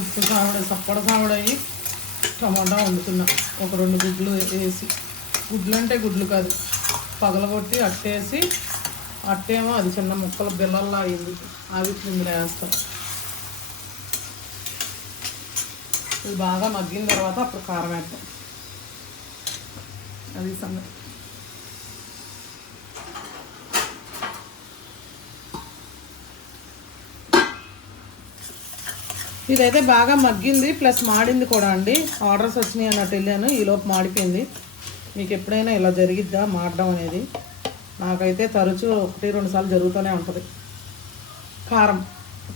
ఉప్పు సావిడ సప్పడ సావిడయి టమాటా వండుతున్నా. ఒక రెండు గుడ్లు వేసి. గుడ్లు అంటే గుడ్లు కాదు. పగలగొట్టి అట్టేసి అట్టేమో అది చిన్న ముక్కల బిల్లల్లా అయింది. అవి ఇందులో వేస్తాం. ఇది బాగా మగ్గిన తర్వాత అప్పుడు కారం వేస్తాం అది సంగతి. ఇదైతే బాగా మగ్గింది ప్లస్ మాడింది కూడా అండి. ఆర్డర్స్ వచ్చినాయి అన్నట్టు వెళ్ళాను ఈలోపు మాడిపోయింది. మీకు ఎప్పుడైనా ఇలా జరిగిద్దా మాడడం అనేది? నాకైతే తరచూ ఒకటి రెండు సార్లు జరుగుతూనే ఉంటుంది. కారం.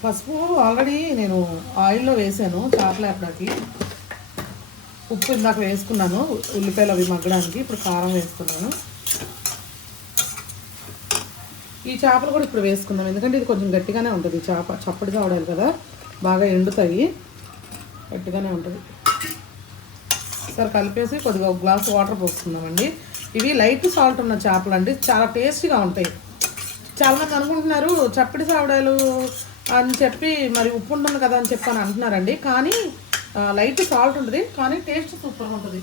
పసుపు ఆల్రెడీ నేను ఆయిల్లో వేసాను చేపల ఉప్పు ఇందాక వేసుకున్నాను ఉల్లిపాయలు అవి మగ్గడానికి ఇప్పుడు కారం వేస్తున్నాను. ఈ చేపలు కూడా ఇప్పుడు వేసుకుందాం ఎందుకంటే ఇది కొంచెం గట్టిగానే ఉంటుంది చేప చప్పడి కావడాలి కదా. బాగా ఎండుతాయి. గట్టిగానే ఉంటుంది. సరే కలిపేసి కొద్దిగా ఒక గ్లాస్ వాటర్ పోసుకుందామండి. ఇవి లైట్ సాల్ట్ ఉన్న చేపలు అండి. చాలా టేస్టీగా ఉంటాయి. చాలామంది అనుకుంటున్నారు చప్పటి సావడాలు అని చెప్పి మరి ఉప్పు ఉంటుంది కదా అని చెప్పి అని అంటున్నారండి. కానీ లైట్ సాల్ట్ ఉంటుంది. కానీ టేస్ట్ సూపర్గా ఉంటుంది.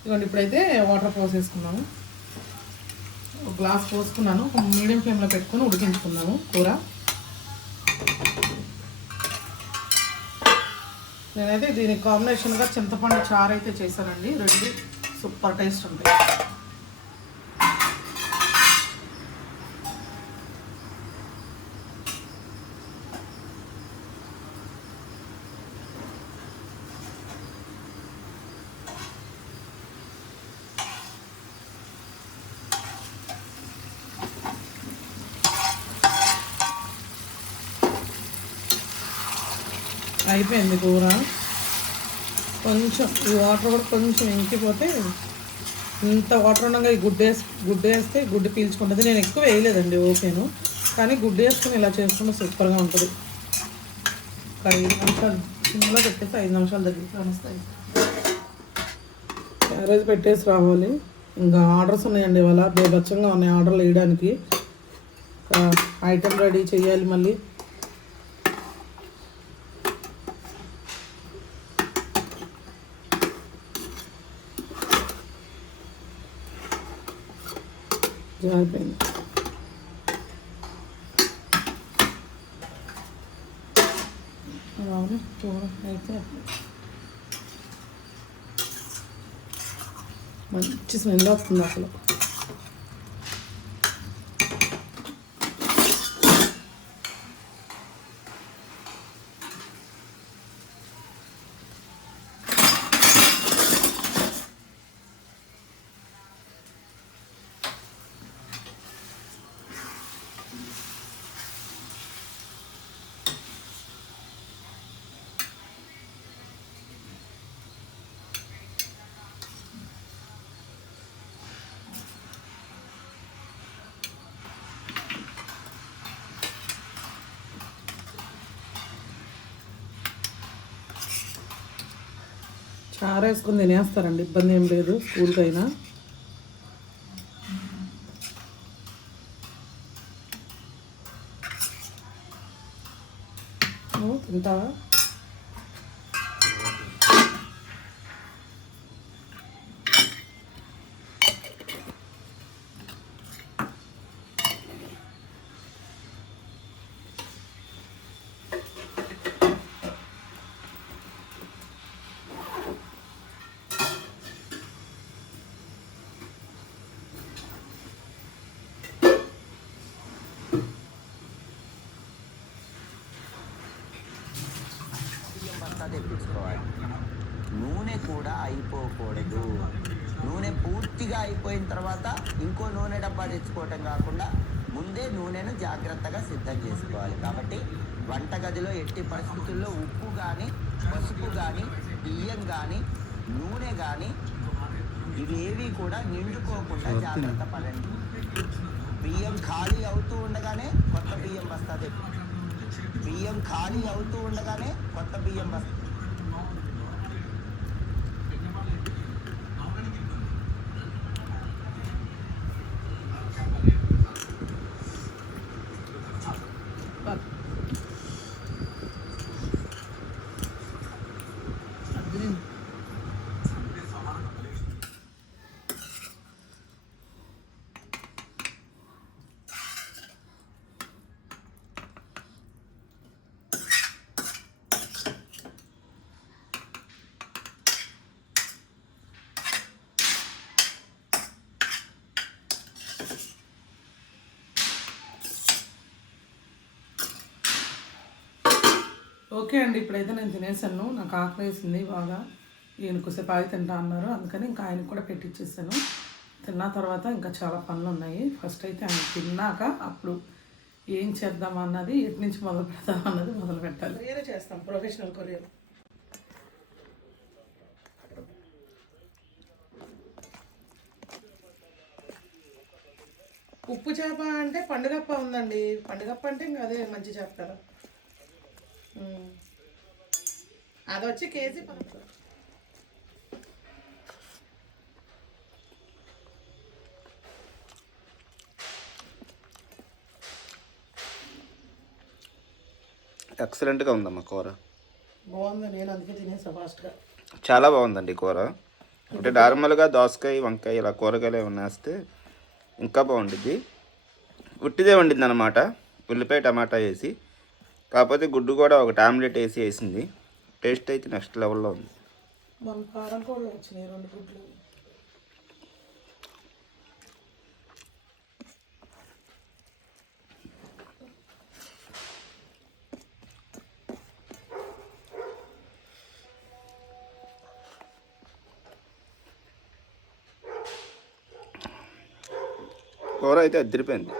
ఇదిగోండి ఇప్పుడైతే వాటర్ పోసేసుకున్నాము. ఒక గ్లాస్ పోసుకున్నాను. మీడియం ఫ్లేమ్లో పెట్టుకొని ఉడికించుకున్నాము కూర. నేనైతే దీనికి కాంబినేషన్గా చింతపండు చారు అయితే చేశానండి. రెండు సూపర్ టేస్ట్ ఉంటాయి. అయిపోయింది కూర. కొంచెం ఈ వాటర్ కూడా కొంచెం ఇంకిపోతే ఇంత వాటర్ ఉండగా ఈ గుడ్డు వేసి గుడ్డు వేస్తే గుడ్డు పీల్చుకుంటుంది. నేను ఎక్కువ వేయలేదండి ఓకేను కానీ గుడ్డు వేసుకొని ఇలా చేసుకుంటే సూపర్గా ఉంటుంది. ఒక ఐదు నిమిషాలు సిమ్లో పెట్టేసి ఐదు నిమిషాలు దగ్గరికి వస్తాయి క్యారేజ్ పెట్టేసి రావాలి. ఇంకా ఆర్డర్స్ ఉన్నాయండి ఇవాళ. బేబచ్చంగా ఉన్నాయి ఆర్డర్లు వేయడానికి. ఐటెం రెడీ చేయాలి మళ్ళీ. జారిపోయింది అవును కూర అయితే మంచి స్మెల్ వస్తుంది అసలు చారు వేసుకొని తినేస్తారండి. ఇబ్బంది ఏం లేదు. స్కూల్కి అయినా నువ్వు తింటావా బస్తా తెప్పించుకోవాలి నూనె కూడా అయిపోకూడదు. నూనె పూర్తిగా అయిపోయిన తర్వాత ఇంకో నూనె డబ్బా తెచ్చుకోవటం కాకుండా ముందే నూనెను జాగ్రత్తగా సిద్ధం చేసుకోవాలి. కాబట్టి వంటగదిలో ఎట్టి పరిస్థితుల్లో ఉప్పు కానీ పసుపు కానీ బియ్యం కానీ నూనె కానీ ఇవేవి కూడా నిండుకోకుండా జాగ్రత్త పడండి. బియ్యం ఖాళీ అవుతూ ఉండగానే కొత్త బియ్యం బస్తా తెప్పి బియ్యం ఖాళీ అవుతూ ఉండగానే కొత్త బియ్యం బస్తా ఓకే అండి ఇప్పుడైతే నేను తినేసాను. నాకు ఆకలి వేసింది బాగా. ఈయన కొద్దిసేపు ఆగి తింటా అన్నారు. అందుకని ఇంకా ఆయనకు కూడా పెట్టిచ్చేసాను. తిన్న తర్వాత ఇంకా చాలా పనులు ఉన్నాయి. ఫస్ట్ అయితే ఆయన తిన్నాక అప్పుడు ఏం చేద్దాం అన్నది ఎటు నుంచి మొదలు పెడదాం అన్నది మొదలు పెట్టాలి. కొరియర్ చేస్తాం ప్రొఫెషనల్ కొరియర్. ఉప్పు చేప అంటే పండుగప్ప ఉందండి. పండుగప్ప అంటే ఇంకా అదే మంచి చేప కదా. అది వచ్చి కేజీ పదకొండు ఎక్సలెంట్గా ఉందమ్మా కూర. బాగుంది నేను అందుకే తినేసా ఫాస్ట్గా చాలా బాగుందండి కూర. అంటే నార్మల్గా దోసకాయ వంకాయ ఇలా కూరగాయలు ఏమన్నా వేస్తే ఇంకా బాగుండిద్ది. ఉట్టిదే వండింది అనమాట ఉల్లిపాయ టమాటా వేసి కాకపోతే గుడ్డు కూడా ఒక టామ్లెట్ వేసి వేసింది. టేస్ట్ అయితే నెక్స్ట్ లెవెల్లో ఉంది. మన కారం కూడా వచ్చినాయి రెండు గుడ్లు. కూర అయితే అద్దరిపోయింది.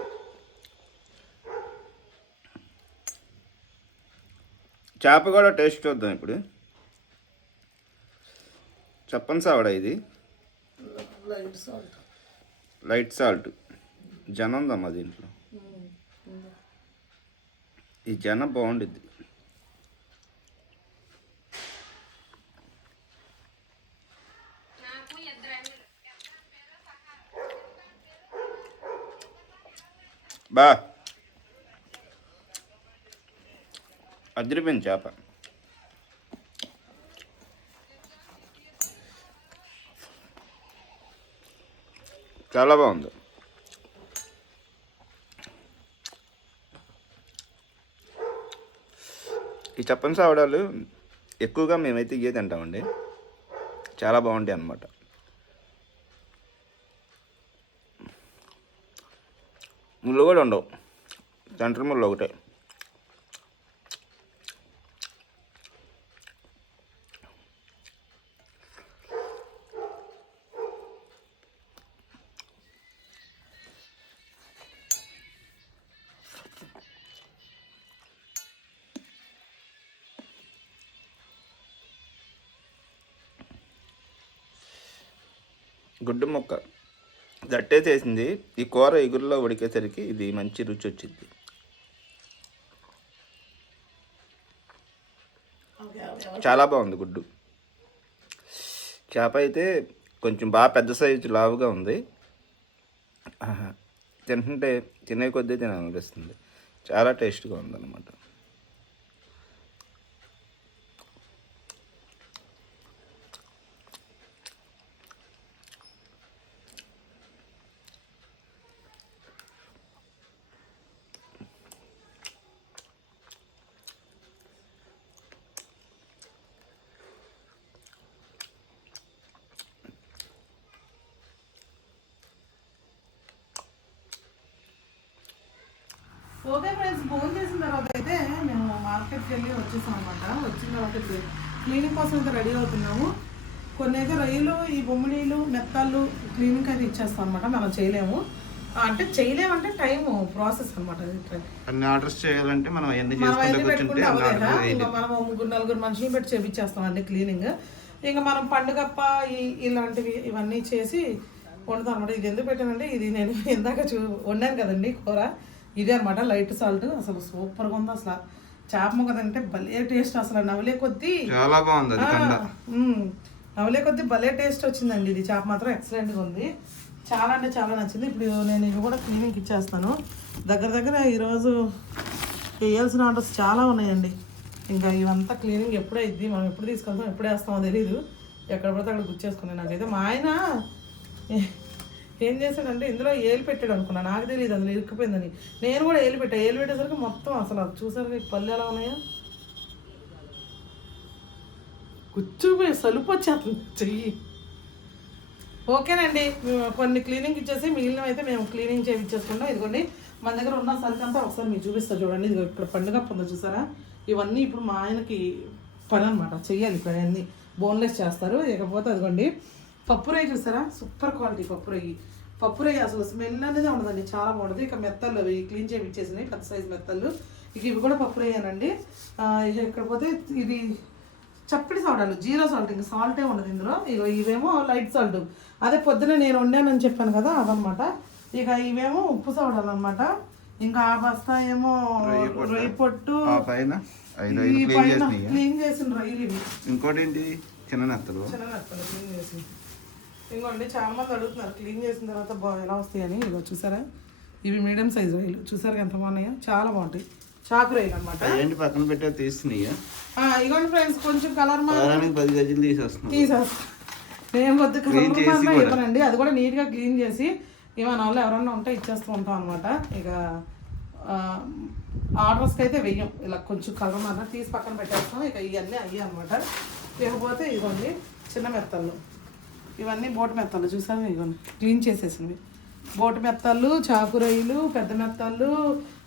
చేప కూడా టేస్ట్ చూద్దాం ఇప్పుడు. చెప్పండి సావిడ ఇది. Light salt. Light salt. జనం ఉందమ్మా దీంట్లో? ఈ జనం బాగుండిద్ది. బా. అదిరిపోయింది చేప. చాలా బాగుంది. ఈ చప్పని సావడాలు ఎక్కువగా మేమైతే ఇవే తింటామండి. చాలా బాగుంటాయి అన్నమాట. ముళ్ళు కూడా ఉండవు. సెంటర్ ముళ్ళు ఒకటే. గుడ్డు ముక్క. దట్టేసేసింది ఈ కూర ఎగురులో ఉడికేసరికి ఇది మంచి రుచి వచ్చింది. చాలా బాగుంది గుడ్డు. చేప అయితే కొంచెం బాగా పెద్ద సైజు లావుగా ఉంది. తింటుంటే తినే కొద్దీ తినాలనిపిస్తుంది. చాలా టేస్ట్గా ఉందన్నమాట. ఓకే ఫ్రెండ్స్ ఫోన్ చేసిన తర్వాత అయితే మేము మార్కెట్కి వెళ్ళి వచ్చేసాం అనమాట వచ్చిన తర్వాత క్లీనింగ్ కోసం అయితే రెడీ అవుతున్నాము. కొన్ని అయితే రొయ్యలు ఈ బొమ్మిడీలు మెత్తాలు క్లీనింగ్ అయితే ఇచ్చేస్తాం అనమాట మనం చేయలేము. అంటే చేయలేమంటే టైం ప్రాసెస్ అనమాట అన్ని ఆర్డర్స్ చేయాలంటే మనం ఎన్ని మనం పెట్టుకుంటే ముగ్గురు నలుగురు మనుషులు పెట్టి చేపించేస్తాం అండి క్లీనింగ్ ఇంకా మనం పండుగప్ప ఇలాంటివి ఇవన్నీ చేసి వండుతాం అనమాట ఇది ఎందుకు పెట్టానంటే ఇది నేను ఇందాక చూ వండాను కదండి కూర. ఇదే అనమాట లైట్ సాల్ట్. అసలు సూపర్గా ఉంది అసలు. చేప ముక్క తింటే భలే టేస్ట్ అసలు నవలే కొద్దీ. చాలా బాగుంది. నవలే కొద్దీ భలే టేస్ట్ వచ్చిందండి ఇది. చేప మాత్రం ఎక్సలెంట్గా ఉంది. చాలా అంటే చాలా నచ్చింది. ఇప్పుడు నేను ఇవి కూడా క్లీనింగ్ ఇచ్చేస్తాను. దగ్గర దగ్గర ఈరోజు వేయాల్సిన ఆర్డర్స్ చాలా ఉన్నాయండి. ఇంకా ఇవంతా క్లీనింగ్ ఎప్పుడే ఇద్ది మనం ఎప్పుడు తీసుకెళ్తాం ఎప్పుడు వేస్తామో తెలియదు ఎక్కడ పడితే అక్కడ గుర్చేసుకున్నాను నాకైతే. మా ఆయన ఏం చేశాడంటే ఇందులో ఏలు పెట్టాడు అనుకున్నా. నాకు తెలియదు అందులో ఇరుక్కుపోయిందని. నేను కూడా ఏలు పెట్టా. ఏలు పెట్టేసరికి మొత్తం అసలు అది చూసారు ఈ పళ్ళు ఎలా ఉన్నాయో? కూర్చోపోయి సలుపు వచ్చేస్తుంది. చెయ్యి. ఓకేనండి. కొన్ని క్లీనింగ్ ఇచ్చేసి మిగిలిన అయితే మేము క్లీనింగ్ చేయించేసుకుంటాం. ఇదిగోండి మన దగ్గర ఉన్న సరికంతా ఒకసారి మీకు చూపిస్తా చూడండి. ఇది ఇక్కడ పండుగ పొంద చూసారా? ఇవన్నీ ఇప్పుడు మా ఆయనకి పని అనమాట చెయ్యాలి ఇప్పుడు అవన్నీ బోన్లెస్ చేస్తారు. ఇకపోతే అదిగోండి. పప్పు రొయ్య చూసారా? సూపర్ క్వాలిటీ పప్పు రొయ్యి పప్పు రొయ్య అసలు స్మెల్ అనేది ఉండదండి చాలా బాగుంటుంది. ఇక మెత్తలు అవి క్లీన్ చేయించేసినాయి పెద్ద సైజు మెత్తలు ఇక ఇవి కూడా పప్పు రొయ్యనండి ఇక ఇక్కడ పోతే ఇది చప్పటి సోడాలు జీరో సాల్ట్ ఇంకా సాల్టే ఉండదు ఇందులో. ఇగో ఇవేమో లైట్ సాల్ట్. అదే పొద్దున నేను వండానని చెప్పాను కదా అదనమాట ఇక ఇవేమో ఉప్పు సోడాలు అనమాట ఇంకా ఆ బస్తా ఏమో రొయ్య పొట్టు. క్లీన్ చేసిన రొయ్యలు ఇవి. ఇంకోటి ఏంటి? చిన్న నెత్తలు. చిన్నగత్తలు క్లీన్ చేసి. ఇంకోండి చాలా మంది అడుగుతున్నారు క్లీన్ చేసిన తర్వాత బా ఎలా వస్తాయని? ఇగో చూసారా? ఇవి మీడియం సైజ్ రొయ్యలు చూసారా ఎంత బాగున్నాయో? చాలా బాగుంటాయి. చాకు రొయ్యలు అనమాట ఏంటి పక్కన పెట్టే తీస్తున్నాయా? ఇగోండి ఫ్రెండ్స్ కొంచెం కలర్ మా వారానికి పది గజులు తీసేస్తున్నాం. తీసేస్తా. నేను చేసి కలర్. ఇవ్వనండి. అది కూడా నీట్గా క్లీన్ చేసి ఇక మన వాళ్ళు ఎవరన్నా ఉంటే ఇచ్చేస్తూ ఉంటాం అనమాట ఇక ఆర్డర్స్కి అయితే వెయ్యం. ఇలా కొంచెం కలర్ మాత్రం తీసి పక్కన పెట్టేస్తాం. ఇక ఇవన్నీ అయ్యాయి అనమాట ఇకపోతే ఇదిగోండి చిన్న మెత్తళ్ళు. ఇవన్నీ బోటు మెత్తళ్ళు చూసారు ఇదిగోండి క్లీన్ చేసేసినవి బోటు మెత్తళ్ళు చాకు రొయ్యలు పెద్ద మెత్తళ్ళు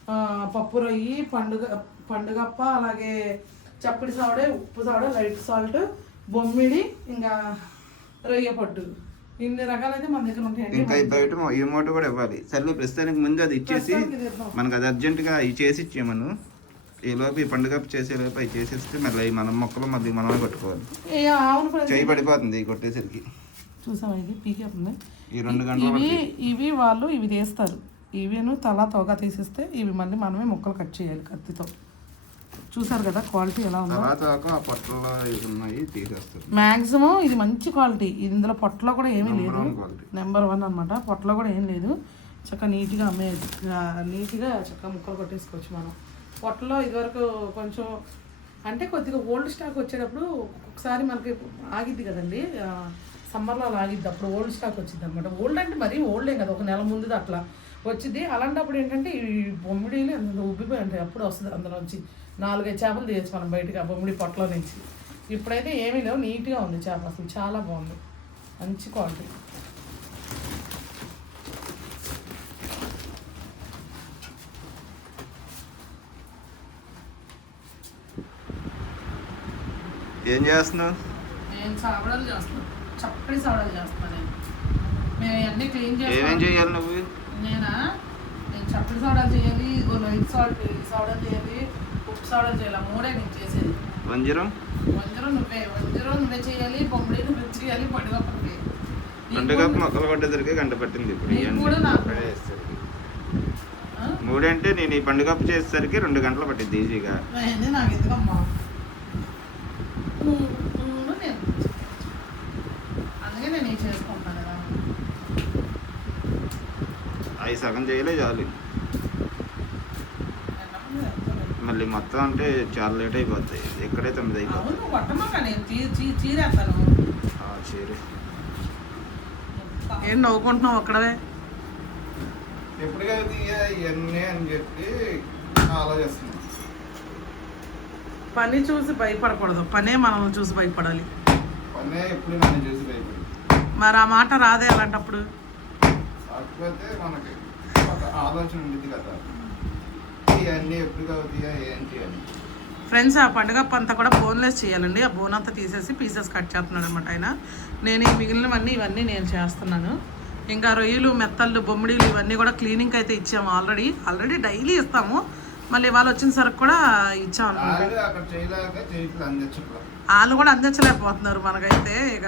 ఆ, పప్పు రొయ్యి పండుగ పండుగప్ప అలాగే చప్పడి సావడే ఉప్పు సావడే లైట్ సాల్ట్ బొమ్మిడి ఇంకా రొయ్య పట్టు. ఇన్ని రకాలైతే మన దగ్గర ఉంటాయండి. ఇంకా బయట ఈ మూట కూడా ఇవ్వాలి. సర్లే ప్రస్తుతానికి ముందు అది ఇచ్చేసి. మనకు అది అర్జెంటుగా ఇవి చేసి ఇచ్చేయమను ఈ లోపు ఈ పండుగ చేసే లోపు అవి చేసేస్తే మళ్ళీ అవి మనం మొక్కలు మళ్ళీ మనమే కొట్టుకోవాలి. చేయి పడిపోతుంది కొట్టేసరికి. చూసావా ఇది? పీకే ఉంది. ఈ రెండు గంటలు ఇవి ఇవి వాళ్ళు ఇవి తీస్తారు. ఇవిను తల తోక తీసేస్తే ఇవి మళ్ళీ మనమే ముక్కలు కట్ చేయాలి కత్తితో. చూసారు కదా క్వాలిటీ ఎలా ఉందో? మ్యాక్సిమం ఇది మంచి క్వాలిటీ. ఇందులో పొట్టలో కూడా ఏమీ లేదు. నెంబర్ వన్ అనమాట పొట్టలో కూడా ఏం లేదు. చక్కగా నీట్గా అమ్మే ఆ, నీట్గా చక్కగా ముక్కలు కొట్టేసుకోవచ్చు మనం. పొట్టలో ఇదివరకు కొంచెం అంటే కొద్దిగా ఓల్డ్ స్టాక్ వచ్చేటప్పుడు ఒకసారి మనకి ఆగిద్ది కదండి. సమ్మర్లో అలా ఆగిద్ది. అప్పుడు ఓల్డ్ స్టాక్ వచ్చింది అనమాట ఓల్డ్ అంటే మరీ ఓల్డ్ కదా. ఒక నెల ముందుది అట్లా వచ్చింది. అలాంటప్పుడు ఏంటంటే ఈ బొమ్మిడిలు అందులో ఉబ్బిపోయి ఉంటాయి. అప్పుడు వస్తుంది అందులోంచి నాలుగైదు చేపలు తీయచ్చు మనం బయటకి ఆ బొమ్మిడి పొట్టలో నుంచి. ఇప్పుడైతే ఏమీ లేవు. నీట్గా ఉంది చేప. అసలు చాలా బాగుంది. మంచి క్వాలిటీ ఏం చేస్తున్నావు? నేను చేస్తున్నాను. చప్పటి సావడాలు చేస్తున్నాను నేను. మేము ఇవన్నీ క్లీన్ ఏమేం చేస్తాం చేయాలి నువ్వు? నేనా? నేను చప్పటి సావడాలు చేయాలి ఓ లైట్ సాల్ట్ సావడాలు చేయాలి ఉప్పు సావడాలు చేయాలి ఆ మూడే నేను చేసేది. వంజరం? వంజరం నువ్వే వంజరం నువ్వే చేయాలి బొమ్మడి నువ్వే చేయాలి పడిగప్పటి పండుగ మొక్కలు కొట్టేసరికి గంట పట్టింది ఇప్పుడు. నీకు ఇవన్నీ కూడా నాకు. మూడంటే నేను ఈ పండుగ చేసేసరికి రెండు గంటలు పట్టింది ఈజీగా నాకు ఎందుకమ్మా నువ్వు నువ్వు నేను అందుకే నేను ఇది చేసుకుంటాను కదా అవి సగం చేయలే చాలు. మళ్ళీ మొత్తం అంటే చాలా లేట్ అయిపోతాయి ఎక్కడే తొమ్మిది అయిపోతాయి చీరే. ఏం నవ్వుకుంటున్నావు అక్కడవే? ఇవన్నీ అని చెప్పి ఆలోచిస్తున్నాను. పని చూసి భయపడకూడదు. పనే మనల్ని చూసి భయపడాలి. పన్నే ఎప్పుడు నన్ను చూసి భయపడి మరి ఆ మాట రాదే అలాంటప్పుడు? కాకపోతే మనకి ఆలోచన ఉండేది కదా. ఇవన్నీ ఎప్పుడు అవుతాయా ఏంటి అని. ఫ్రెండ్స్ ఆ పండుగ అంతా కూడా బోన్లెస్ చేయాలండి. ఆ బోన్ అంతా తీసేసి పీసెస్ కట్ చేస్తున్నాడు అనమాట ఆయన. నేను ఈ మిగిలినవన్నీ ఇవన్నీ నేను చేస్తున్నాను. ఇంకా రొయ్యలు మెత్తళ్ళు బొమ్మిడిలు ఇవన్నీ కూడా క్లీనింగ్ అయితే ఇచ్చాము ఆల్రెడీ. ఆల్రెడీ డైలీ ఇస్తాము. మళ్ళీ ఇవాళ వచ్చిన సరికి కూడా ఇచ్చాం అనమాట వాళ్ళు కూడా అందించలేకపోతున్నారు మనకైతే. ఇక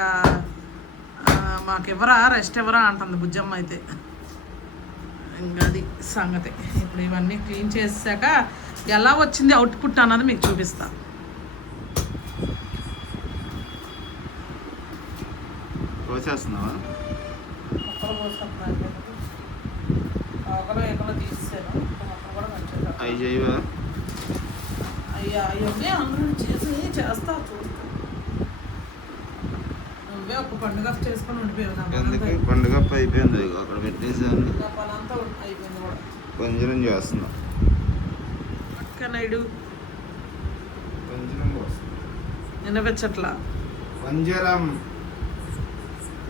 మాకు ఎవరా రెస్ట్ ఎవరా అంటుంది బుజ్జమ్మ అయితే. అది సంగతి. ఇప్పుడు ఇవన్నీ క్లీన్ చేసాక ఎలా వచ్చింది అవుట్పుట్ అన్నది మీకు చూపిస్తా. కోసేస్తున్నావా? మొక్కలు పోసుకుంటున్నాను ఒకలో ఎక్కడో తీసేసాను. మొక్కలు కూడా మంచిగా అవి చేయవా? అయ్యా అవన్నీ అందరూ చేసి చేస్తా చూస్తా ఒక పండుగ చేసుకొని ఉండిపోయావు నా ఎందుకు? పండుగ అయిపోయింది. అక్కడ పెట్టేసాను కొంచెం చేస్తున్నా. అక్కనైడు కొంచెం కోసం వినపించట్లా వంజరం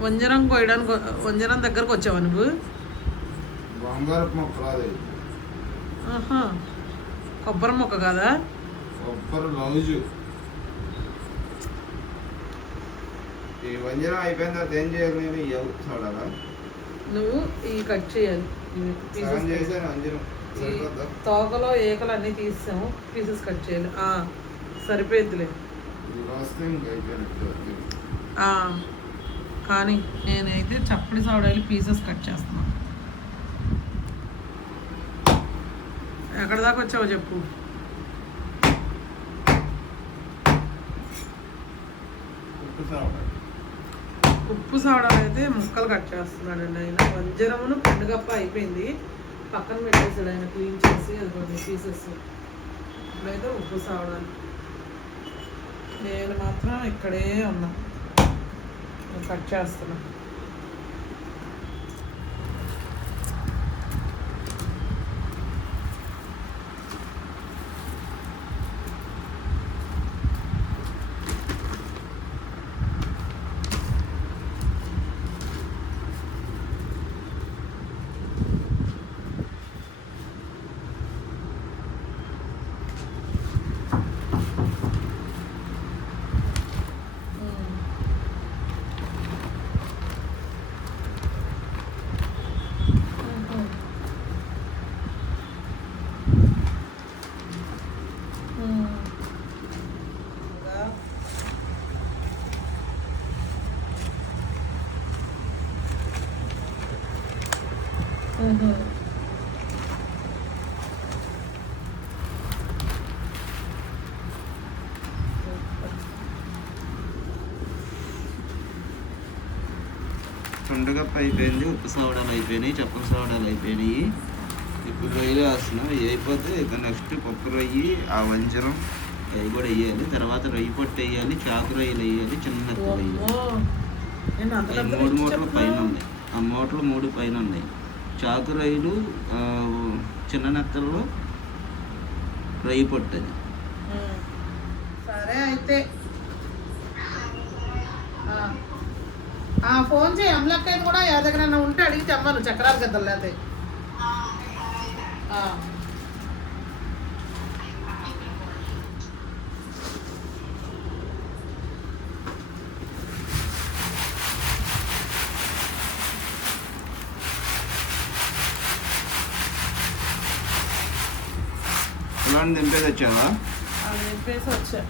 వంజరం కోయడానికి వంజరం దగ్గరకు వచ్చావా నువ్వు? బంగారపు మొక్కలు అది ఆహా. కొబ్బరి మొక్క కాదా? కొబ్బరి లౌజు ఈ వంజనం అయిపోయిన తర్వాత ఏం చేయాలి నేను? ఇవ్వు చూడాలా? నువ్వు ఈ కట్ చేయాలి. ఇవి సగం చేశాను వంజనం సరిపోద్దా? తోకలో ఏకలు అన్నీ తీసాము పీసెస్ కట్ చేయాలి. ఆ, సరిపోద్దిలే ఇది ఇంకా అయిపోయినట్టు కానీ నేనైతే చప్పడి సౌడాయిలు పీసెస్ కట్ చేస్తున్నాను ఎక్కడ దాకా వచ్చావో చెప్పు. ఉప్పు సావడం ఉప్పు సౌడాలు అయితే ముక్కలు కట్ చేస్తున్నాడండి ఆయన. వంజరమును పండుగప్ప అయిపోయింది. పక్కన పెట్టేసాడు ఆయన క్లీన్ చేసి అది కొన్ని పీసెస్ ఇప్పుడైతే ఉప్పు సౌడాలు నేను మాత్రం ఇక్కడే ఉన్నా. కట్ చేస్తున్నాను పండుగప్ప అయిపోయింది ఉప్పు సవడాలు అయిపోయినాయి చప్పల సవడాలు అయిపోయినాయి. ఇప్పుడు రొయ్యలు వేస్తున్నాం అయిపోతే ఇక నెక్స్ట్ పప్పు రొయ్యి ఆ వంజరం అవి కూడా వేయాలి. తర్వాత రొయ్యి పొట్టు వేయాలి చాకు రొయ్యలు వేయాలి చిన్న పెద్ద మూడు మూటలు? పైన ఉన్నాయి. ఆ మూటలు మూడు పైన ఉన్నాయి. చాకు ఆ, చిన్న నెత్తల్లో రొయ్యి పొట్టు అది ఉమ్. సరే అయితే. ఆ. ఆ, ఫోన్ చేయి. అమలక్కయ్య కూడా ఎవరి దగ్గర ఉంటే అడిగి చెప్పాను చక్రాలు గద్దలు లేకపోతే ఇలాంటి దింపేది వచ్చావా అది చెప్పేసి వచ్చా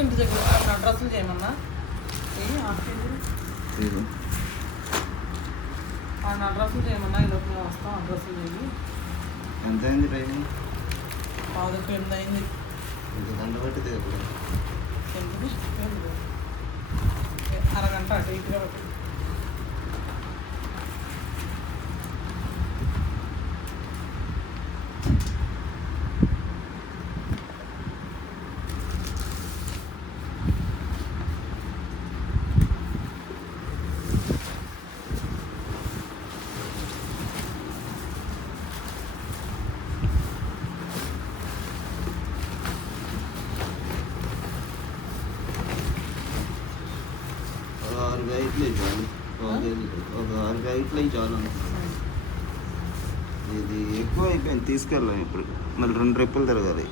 ఇంటి దగ్గర నా డ్రెస్సులు చేయమన్నా ఏ, డ్రెస్సులు చేయమన్నా ఈ లోపల వస్తాం ఆ డ్రెస్సులు చేయి ఎంత అయింది టైం ఎనిమిది అయింది ఇది దండ పెట్టి ఎప్పుడు ఎందుకు? ఎందుకు? ఏ, అరగంట అటు ఇటుగా పట్టు ఒక ఆరు ప్యాకెట్లు ఇవి చాలు ఒక కేజీ ఒక ఆరు ప్యాకెట్లు ఇవి చాలు ఇది ఎక్కువ అయిపోయింది తీసుకెళ్ళాం ఇప్పుడు. మళ్ళీ రెండు రెప్పులు తిరగాలి.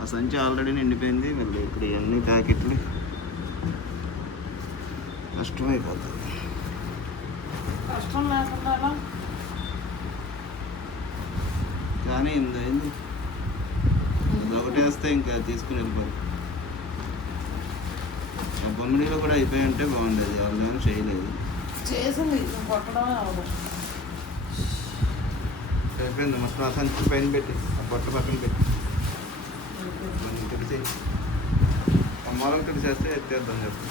ఆ సంచి ఆల్రెడీ నిండిపోయింది. మళ్ళీ ఇప్పుడు ఇవన్నీ ప్యాకెట్లు కష్టమైపోతుంది కష్టం లేకుండా? కానీ ఇంత అయింది. ఒకటి వేస్తే ఇంకా తీసుకుని వెళ్ళిపోరు ఆ బొమ్మిడిలో కూడా అయిపోయి ఉంటే బాగుండేది. వాళ్ళు ఏమీ చేయలేదు. చేసింది. కొట్టడమే అవదు అయిపోయింది. మొత్తం ఆ సంచి పైన పెట్టి ఆ పొట్ట పక్కన పెట్టి. కొంచెం తెలిసి మొలక తెలిసేస్తే ఎత్తేద్దాం చెప్పి.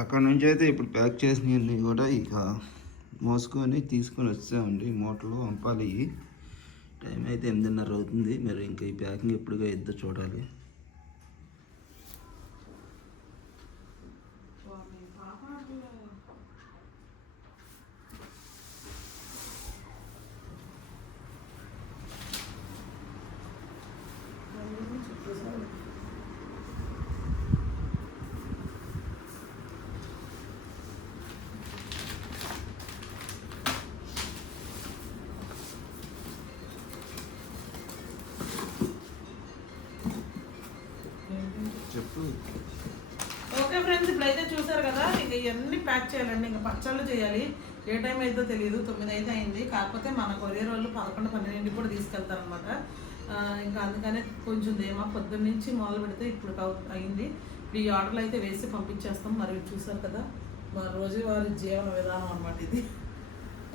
అక్కడ నుంచి అయితే ఇప్పుడు ప్యాక్ చేసినవి కూడా ఇక మోసుకొని తీసుకొని వచ్చామండి. మూటలు పంపాలి. టైం అయితే ఎనిమిదిన్నర అవుతుంది. మరి ఇంకా ఈ ప్యాకింగ్ ఎప్పుడుగా ఇద్దరు చూడాలి స్వామి, పాపాలు. అన్నీ చుట్టేసారు. చెప్పు ఓకే ఫ్రెండ్స్ ఇప్పుడైతే చూసారు కదా ఇక ఇవన్నీ ప్యాక్ చేయాలండి. ఇంకా పచ్చళ్ళు చేయాలి. ఏ టైం అయితే తెలియదు తొమ్మిది అయితే అయింది. కాకపోతే మన కొరియర్ వాళ్ళు పదకొండు పన్నెండు కూడా తీసుకెళ్తారు అనమాట ఇంకా అందుకనే కొంచెం దేమా పొద్దున్న నుంచి మొదలు పెడితే ఇప్పుడు అయింది. ఈ ఆర్డర్లు అయితే వేసి పంపించేస్తాం. మరి చూసారు కదా మా రోజువారి జీవన విధానం అనమాట ఇది.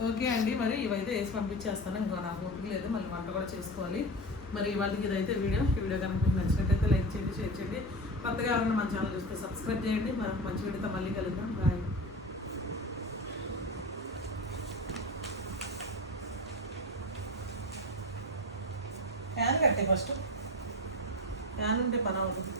ఓకే అండి మరి ఇవైతే వేసి పంపించేస్తాను. ఇంకా నాకు ఓపిక లేదు మళ్ళీ వంట కూడా చేసుకోవాలి. మరి ఇవాళకి ఇదైతే వీడియో. ఈ వీడియో కనుక మీకు నచ్చినట్టయితే లైక్ చేయండి షేర్ చేయండి. కొత్తగా ఎవరైనా మన ఛానల్ చూస్తే సబ్స్క్రైబ్ చేయండి. మరొక మంచి వీడియోతో మళ్ళీ కలుద్దాం. బాయ్. ఫ్యాన్ కట్టే ఫస్ట్. ఫ్యాన్ ఉంటే పని అవుతుంది.